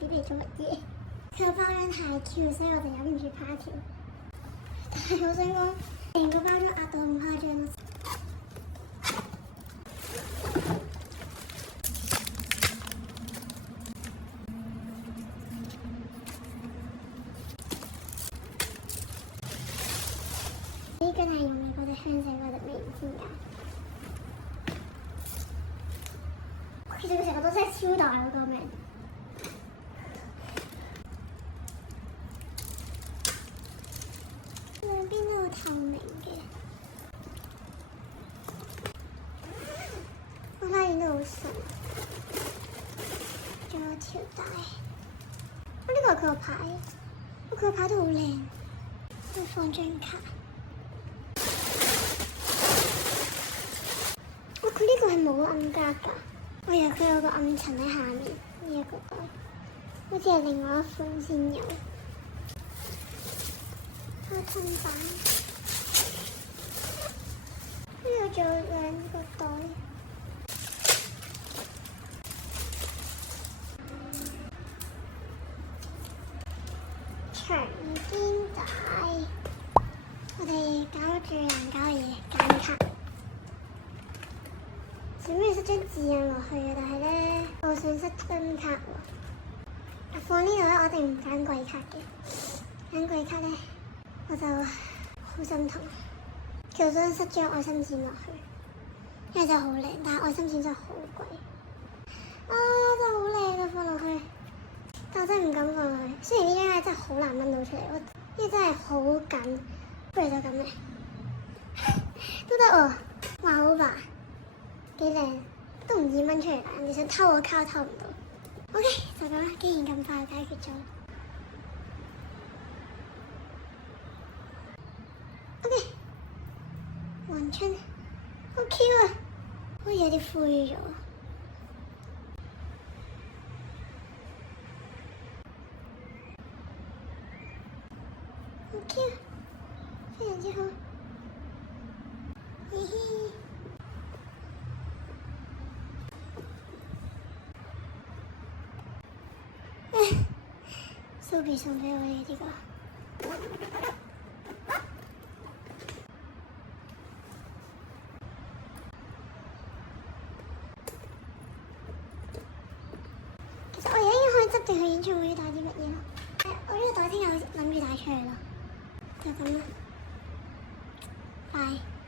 知你做乜嘢。佢個包裝太 Q，所以我就忍唔住拍條。但係我想講，成個包裝壓到咁誇張咯。呢個係用你嗰隻香水嗰隻味先㗎。其實佢成個都真係超大嗰個味。兩邊都好透明嘅，我拉鏈都好順，仲有條帶。呢個係佢個牌，佢個牌都好靚，都放張卡。佢呢個係冇暗格㗎，我以為佢有個暗層喺下面呢一個袋，好似係另外一款先有。花燈板，呢度仲有兩個袋，長肩帶，我哋搞最難搞嘅嘢，揀卡。小妹塞張字印落去嘅，但係咧，我想塞真卡喎。放呢度咧，我一定唔揀貴卡嘅，揀貴卡咧。我就好心痛，其實我想塞張愛心線落去，因為真係好靚，但係愛心線真係好貴。啊，真係好靚啊，放落去，但我真係唔敢放落去。雖然呢張係真係好難掹到出嚟，因為真係好緊，不如就咁咧，都得喎，話好吧，幾靚，都唔易掹出嚟啦。人哋想偷我卡偷唔到。OK， 就咁啦，既然咁快就解決咗。OK， 雲春好 Q 啊，好似有啲灰咗。好 Q， 非常之好。嘻嘻。蘇比送俾我嘅呢個。執定去演唱會帶啲乜嘢咯？我呢個袋聽日諗住帶出去咯，就咁啦，拜。